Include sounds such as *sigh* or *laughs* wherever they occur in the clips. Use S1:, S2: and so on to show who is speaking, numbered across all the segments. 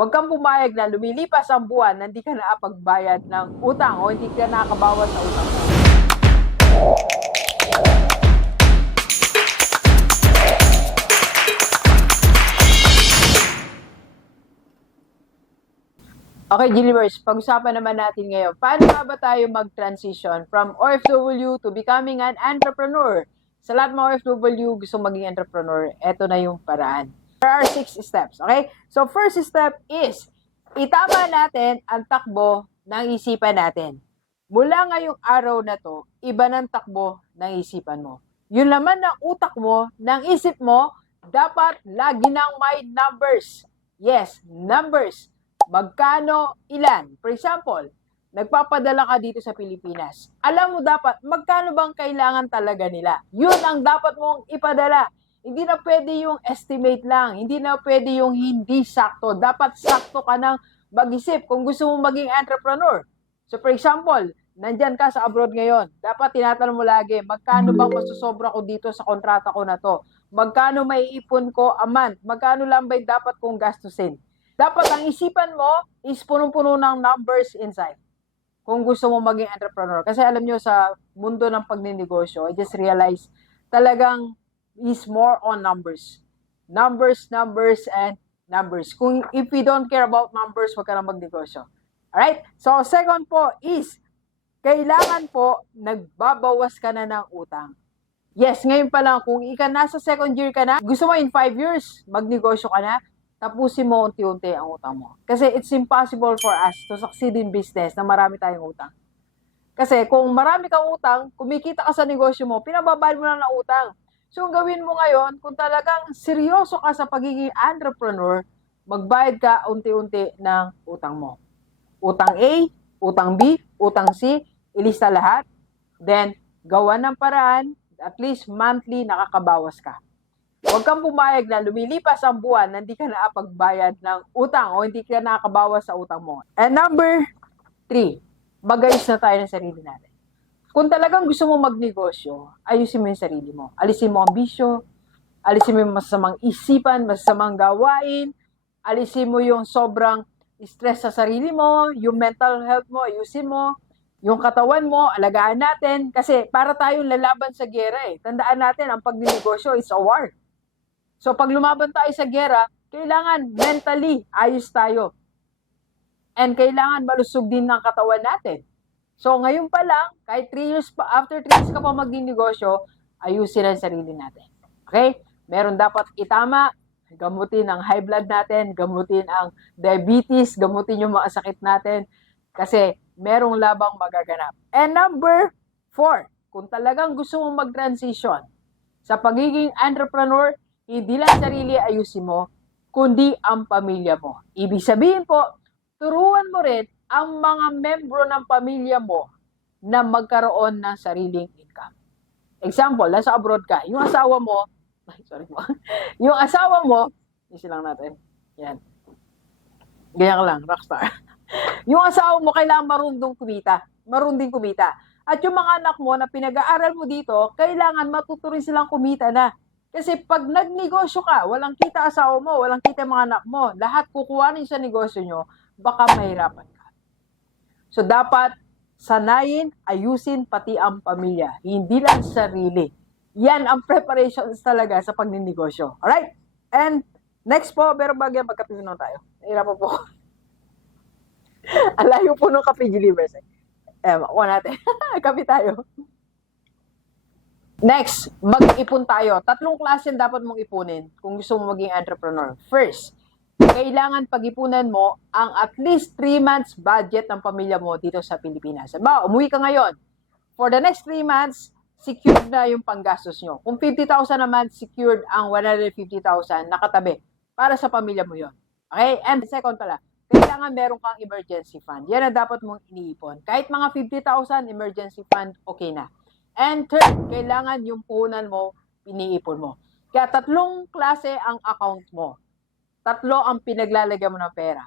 S1: Huwag kang pumayag na lumilipas ang buwan na hindi ka nakapagbayad ng utang o hindi ka nakakabawas sa utang. Okay, Gilivers, pag-usapan naman natin ngayon, paano nga ba tayo mag-transition from OFW to becoming an entrepreneur? Sa lahat mga OFW gusto maging entrepreneur, eto na yung paraan. There are six steps, okay? So, first step is, itama natin ang takbo ng isipan natin. Mula ngayong araw na to, iba ng takbo ng isipan mo. Yung laman ng utak mo, ng isip mo, dapat lagi nang may numbers. Yes, numbers. Magkano, ilan? For example, nagpapadala ka dito sa Pilipinas. Alam mo dapat, magkano bang kailangan talaga nila? Yun ang dapat mong ipadala. Hindi na pwede yung estimate lang. Hindi na pwede yung hindi sakto. Dapat sakto ka ng mag-isip kung gusto mo maging entrepreneur. So for example, nandyan ka sa abroad ngayon. Dapat tinatanong mo lagi, magkano bang masusobra ko dito sa kontrata ko na to? Magkano may ipon ko a month? Magkano lang ba dapat kong gastusin? Dapat ang isipan mo is punong-puno ng numbers inside. Kung gusto mo maging entrepreneur. Kasi alam nyo, sa mundo ng pagninegosyo, I just realized talagang is more on numbers. Numbers, numbers, and numbers. Kung if you don't care about numbers, wag ka na magnegosyo. Alright? So, second po is, kailangan po, nagbabawas ka na ng utang. Yes, ngayon pa lang, kung ika nasa second year ka na, gusto mo in five years, magnegosyo ka na, tapusin mo unti-unti ang utang mo. Kasi it's impossible for us to succeed in business na marami tayong utang. Kasi kung marami kang utang, kumikita ka sa negosyo mo, pinababayad mo lang ng utang. So, ang gawin mo ngayon, kung talagang seryoso ka sa pagiging entrepreneur, magbayad ka unti-unti ng utang mo. Utang A, utang B, utang C, ilista lahat. Then, gawa ng paraan, at least monthly nakakabawas ka. Huwag kang pumayag na lumilipas ang buwan na hindi ka nakapagbayad ng utang o hindi ka nakakabawas sa utang mo. And number three, magayos na tayo ng sarili natin. Kung talagang gusto mo magnegosyo, ayusin mo yung sarili mo. Alisin mo ang bisyo, alisin mo yung masamang isipan, masamang gawain, alisin mo yung sobrang stress sa sarili mo, yung mental health mo, ayusin mo, yung katawan mo, alagaan natin. Kasi para tayong lalaban sa gera eh. Tandaan natin, ang pagninegosyo is a war. So pag lumaban tayo sa gera, kailangan mentally ayos tayo. And kailangan malusog din ng katawan natin. So ngayon pa lang, kahit 3 years pa, after 3 years ka pa magninegosyo, ayusin ang sarili natin. Okay? Meron dapat itama, gamutin ang high blood natin, gamutin ang diabetes, gamutin yung mga sakit natin. Kasi merong labang magaganap. And number four, kung talagang gusto mong mag-transition sa pagiging entrepreneur, hindi lang sarili ayusin mo, kundi ang pamilya mo. Ibig sabihin po, turuan mo rin ang mga membro ng pamilya mo na magkaroon ng sariling income. Example, nasa abroad ka, yung asawa mo, *laughs* sorry po, *laughs* yung asawa mo, isi lang natin, yan, ganyan lang, rockstar. *laughs* yung asawa mo, kailangan marundong kumita, marunding kumita. At yung mga anak mo na pinag-aaral mo dito, kailangan matuto rin silang kumita na. Kasi pag nagnegosyo ka, walang kita asawa mo, walang kita mga anak mo, lahat kukuhanin sa negosyo nyo, baka mahirapan ka. So dapat sanayin, ayusin pati ang pamilya, hindi lang sarili. Yan ang preparations talaga sa pagninegosyo. Alright? And next po, pero bagay magkapinunan tayo. Nahirapan po. Alayo *laughs* po nung kape delivers. Eh, eh makuha natin. *laughs* kape tayo. Next, mag-ipon tayo. Tatlong klase dapat mong ipunin kung gusto mo maging entrepreneur. First, kailangan pag-ipunan mo ang at least 3 months budget ng pamilya mo dito sa Pilipinas. Ba, umuwi ka ngayon. For the next 3 months, secured na yung panggastos nyo. Kung 50,000 a month, secured ang 150,000 nakatabi para sa pamilya mo yon. Okay? And second pala, kailangan meron kang emergency fund. Yan ang dapat mong iniipon. Kahit mga 50,000 emergency fund, okay na. And third, kailangan yung puhunan mo, piniipon mo. Kaya tatlong klase ang account mo. Tatlo ang pinaglalagyan mo ng pera.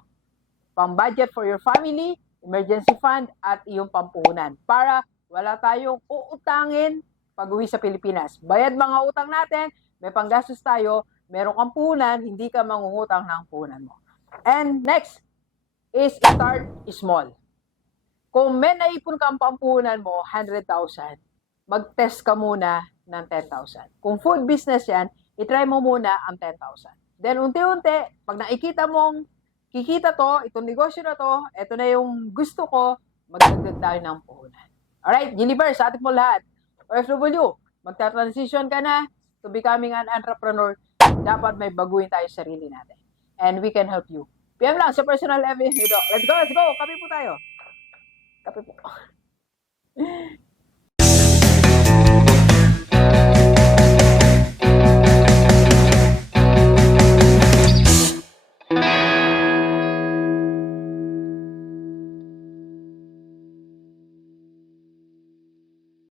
S1: Pang budget for your family, emergency fund, at iyong pampuhunan. Para wala tayong uutangin pag uwi sa Pilipinas. Bayad mga utang natin, may panggastos tayo, meron kang puhunan, hindi ka mangungutang ng puhunan mo. And next is start small. Kung may naipon kang pampunan mo, 100,000, mag-test ka muna ng 10,000. Kung food business yan, itry mo muna ang 10,000. Then, unti-unti, pag nakikita mong kikita to, itong negosyo na to, ito na yung gusto ko, magdagdag tayo ng puhunan. Alright, Gilliver, sa ating po lahat, OFW, magta-transition ka na to becoming an entrepreneur, dapat may baguhin tayo sa sarili natin. And we can help you. PM lang sa personal nito. Let's go, let's go! Kape po tayo. Kape po. *laughs*